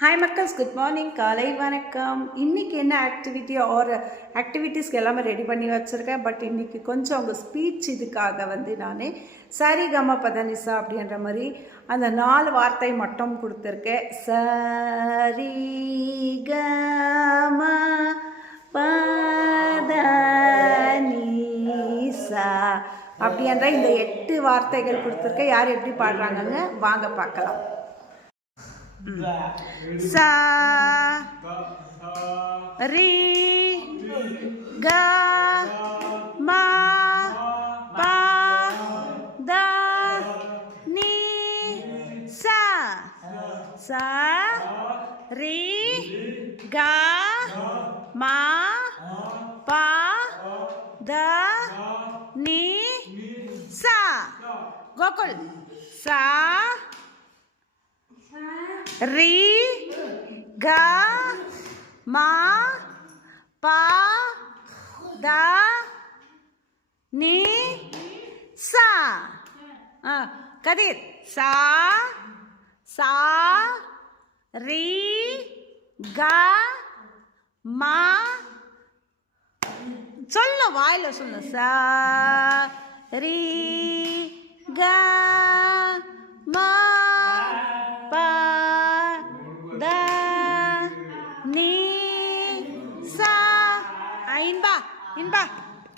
Hi மக்கள்ஸ், good morning, காலை வணக்கம். இன்றைக்கி என்ன ஆக்டிவிட்டி ஆர் ஆக்டிவிட்டீஸ்க்கு எல்லாமே ரெடி பண்ணி வச்சுருக்கேன். பட் இன்றைக்கி கொஞ்சம் அவங்க ஸ்பீச் இதுக்காக நான் சரிகம பதனிசா அப்படின்ற மாதிரி அந்த 4 வார்த்தை மட்டும் கொடுத்துருக்கேன். சரிகம பதனிசா அப்படின்ற இந்த 8 வார்த்தைகள் கொடுத்துருக்கேன். யார் எப்படி பாடுறாங்கன்னு வாங்க பார்க்கலாம். सा री गा मा पा दा नी सा सा री गा मा पा दा नी सा. गोकुल सा री गा मा पा दा नी सा. कदीर सा सा री गा मा சொல்ல வாயில சொல்ல सा री गा मा पा दा नी सा. இன்பா இன்பா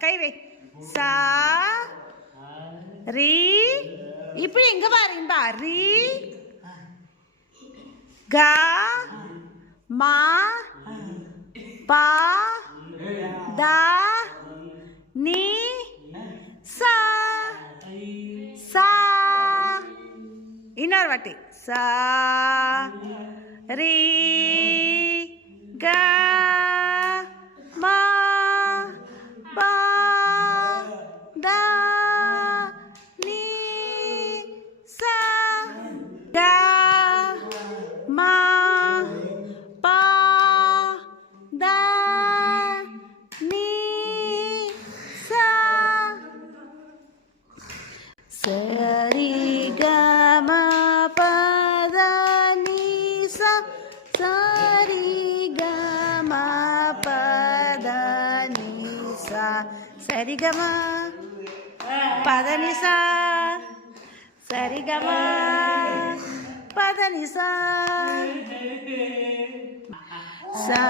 கை வை. சா ரி இப்படி எங்க பாரு இன்பா. ரி கா மா பா தா நீ சா. சா இன்னொரு வாட்டி. सा री गा मा पा दा नी सा. गा मा पा दा नी सा. सरी गा मा சரிகமா பதனிசா சரிகமா பதனிசா. சா